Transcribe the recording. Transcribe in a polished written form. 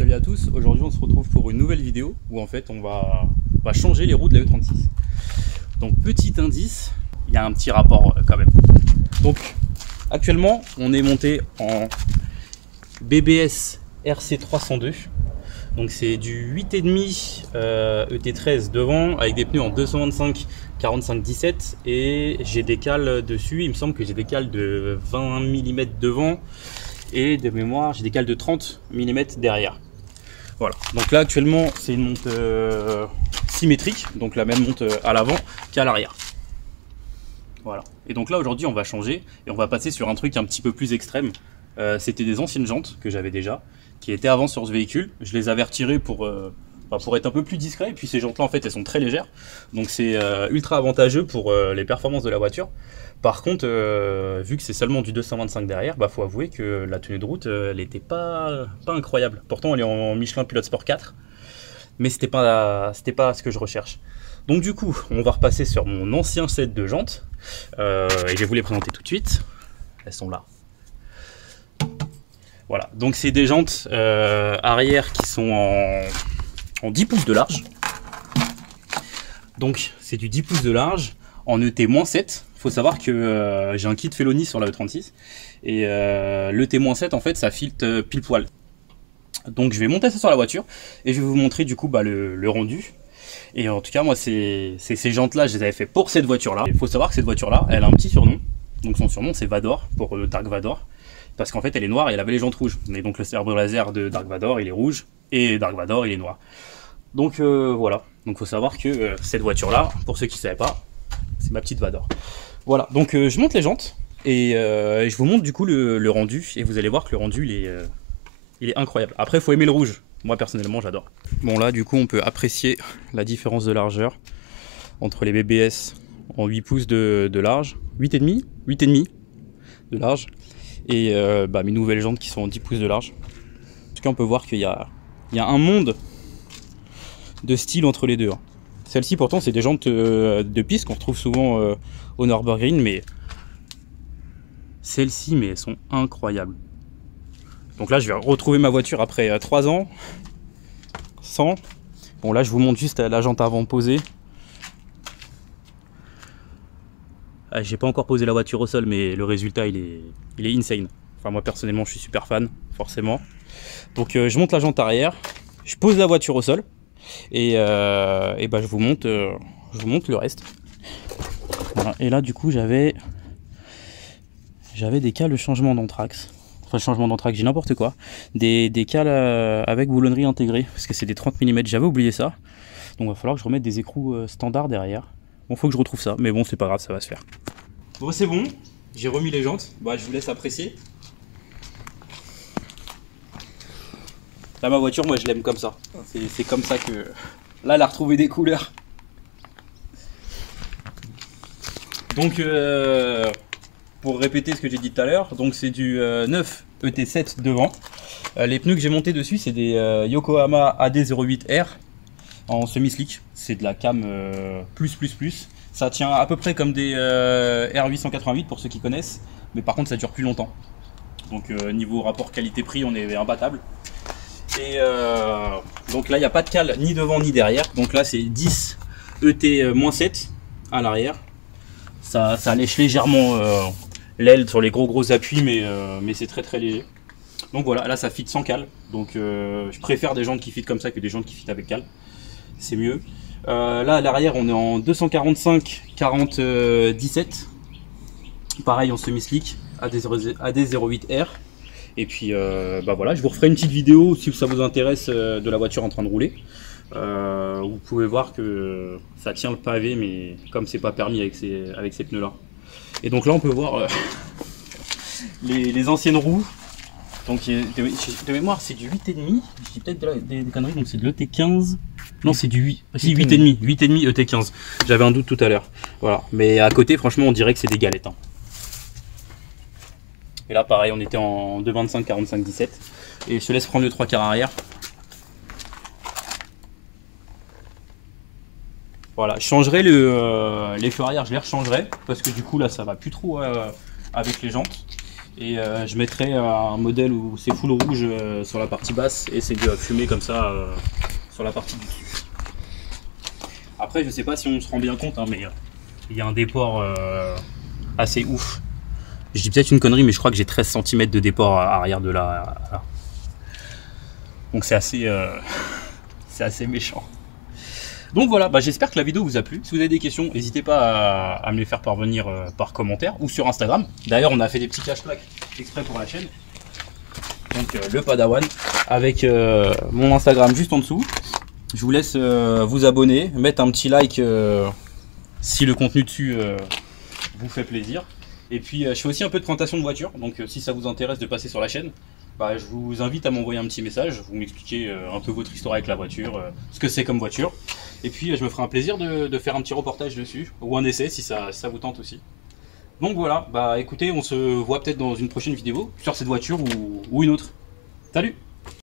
Salut à tous, aujourd'hui on se retrouve pour une nouvelle vidéo où en fait on va changer les roues de la E36. Donc petit indice, il y a un petit rapport quand même. Donc actuellement on est monté en BBS RC302. Donc c'est du 8,5 ET13 devant avec des pneus en 225 45-17 et j'ai des cales dessus. Il me semble que j'ai des cales de 20 mm devant et de mémoire j'ai des cales de 30 mm derrière. Voilà, donc là actuellement c'est une monte symétrique, donc la même monte à l'avant qu'à l'arrière. Voilà, et donc là aujourd'hui on va changer et on va passer sur un truc un petit peu plus extrême. C'était des anciennes jantes que j'avais déjà, qui étaient avant sur ce véhicule. Je les avais retirées pour être un peu plus discret, et puis ces jantes là en fait elles sont très légères, donc c'est ultra avantageux pour les performances de la voiture. Par contre, vu que c'est seulement du 225 derrière, faut avouer que la tenue de route, elle n'était pas incroyable. Pourtant, elle est en Michelin Pilot Sport 4, mais c'était pas ce que je recherche. Donc du coup, on va repasser sur mon ancien set de jantes, et je vais vous les présenter tout de suite. Elles sont là. Voilà, donc c'est des jantes arrière qui sont en 10 pouces de large. Donc c'est du 10 pouces de large en ET-7. Il faut savoir que j'ai un kit Felony sur la E36 et l'ET-7 en fait ça filtre pile poil. Donc je vais monter ça sur la voiture et je vais vous montrer du coup le rendu. Et en tout cas moi ces jantes là je les avais fait pour cette voiture là. Il faut savoir que cette voiture là elle a un petit surnom. Donc son surnom c'est Vador pour Dark Vador. Parce qu'en fait elle est noire et elle avait les jantes rouges. Mais donc le cerveau laser de Dark Vador il est rouge et Dark Vador il est noir. Donc voilà, donc faut savoir que cette voiture là, pour ceux qui ne savaient pas, c'est ma petite Vador. Voilà, donc je monte les jantes et je vous montre du coup le rendu et vous allez voir que le rendu il est incroyable. Après il faut aimer le rouge, moi personnellement j'adore. Bon là du coup on peut apprécier la différence de largeur entre les BBS en 8 pouces de large, 8,5 de large et mes nouvelles jantes qui sont en 10 pouces de large. En tout cas on peut voir qu'il y a un monde de style entre les deux. Celle-ci pourtant c'est des jantes de piste qu'on retrouve souvent au Nürburgring, mais celles-ci mais elles sont incroyables. Donc là je vais retrouver ma voiture après 3 ans sans. Bon là je vous montre juste la jante avant posée. J'ai pas encore posé la voiture au sol mais le résultat il est insane. Enfin moi personnellement je suis super fan forcément. Donc je monte la jante arrière, je pose la voiture au sol. Et je vous montre le reste. Voilà. Et là du coup j'avais des cales de changement d'anthrax. Enfin changement d'anthrax, j'ai n'importe quoi. Des cales avec boulonnerie intégrée, parce que c'est des 30 mm, j'avais oublié ça. Donc il va falloir que je remette des écrous standards derrière. Bon, faut que je retrouve ça, mais bon c'est pas grave, ça va se faire. Bon c'est bon, j'ai remis les jantes, je vous laisse apprécier. Là ma voiture moi je l'aime comme ça. C'est comme ça que... Là elle a retrouvé des couleurs. Donc pour répéter ce que j'ai dit tout à l'heure, donc c'est du 9 ET7 devant. Les pneus que j'ai montés dessus c'est des Yokohama AD08R en semi-slick. C'est de la cam plus. Ça tient à peu près comme des R888 pour ceux qui connaissent. Mais par contre ça dure plus longtemps. Donc niveau rapport qualité-prix on est imbattable. Et donc là il n'y a pas de cale ni devant ni derrière, donc là c'est 10 ET-7 à l'arrière. Ça lèche légèrement l'aile sur les gros appuis, mais c'est très léger. Donc voilà, là ça fit sans cale, donc je préfère des jantes qui fit comme ça que des jantes qui fit avec cale, c'est mieux. Là à l'arrière on est en 245 40-17, pareil en semi-slick AD08R. Et puis voilà, je vous referai une petite vidéo si ça vous intéresse de la voiture en train de rouler. Vous pouvez voir que ça tient le pavé, mais comme c'est pas permis avec ces pneus là. Et donc là on peut voir les anciennes roues. Donc de mémoire c'est du 8,5. Je dis peut-être des conneries, donc c'est de l'ET15. Non c'est du 8,5 ET15. J'avais un doute tout à l'heure. Voilà. Mais à côté franchement on dirait que c'est des galettes. Et là pareil on était en 225 45-17 et je te laisse prendre le 3/4 arrière. Voilà, je changerai les feux arrière, je les rechangerai parce que du coup là ça va plus trop avec les jantes. Et je mettrai un modèle où c'est full rouge sur la partie basse et c'est de fumer comme ça sur la partie du dessus. Après, je sais pas si on se rend bien compte, hein, mais il y a un déport assez ouf. Je dis peut-être une connerie, mais je crois que j'ai 13 cm de déport arrière de là. Là. Donc c'est assez méchant. Donc voilà, bah, j'espère que la vidéo vous a plu. Si vous avez des questions, n'hésitez pas à me les faire parvenir par commentaire ou sur Instagram. D'ailleurs, on a fait des petits cache-plaques exprès pour la chaîne. Donc le Padawan avec mon Instagram juste en dessous. Je vous laisse vous abonner, mettre un petit like si le contenu dessus vous fait plaisir. Et puis je fais aussi un peu de présentation de voiture, donc si ça vous intéresse de passer sur la chaîne, bah, je vous invite à m'envoyer un petit message, vous m'expliquez un peu votre histoire avec la voiture, ce que c'est comme voiture. Et puis je me ferai un plaisir de faire un petit reportage dessus, ou un essai si ça vous tente aussi. Donc voilà, bah écoutez, on se voit peut-être dans une prochaine vidéo sur cette voiture ou une autre. Salut!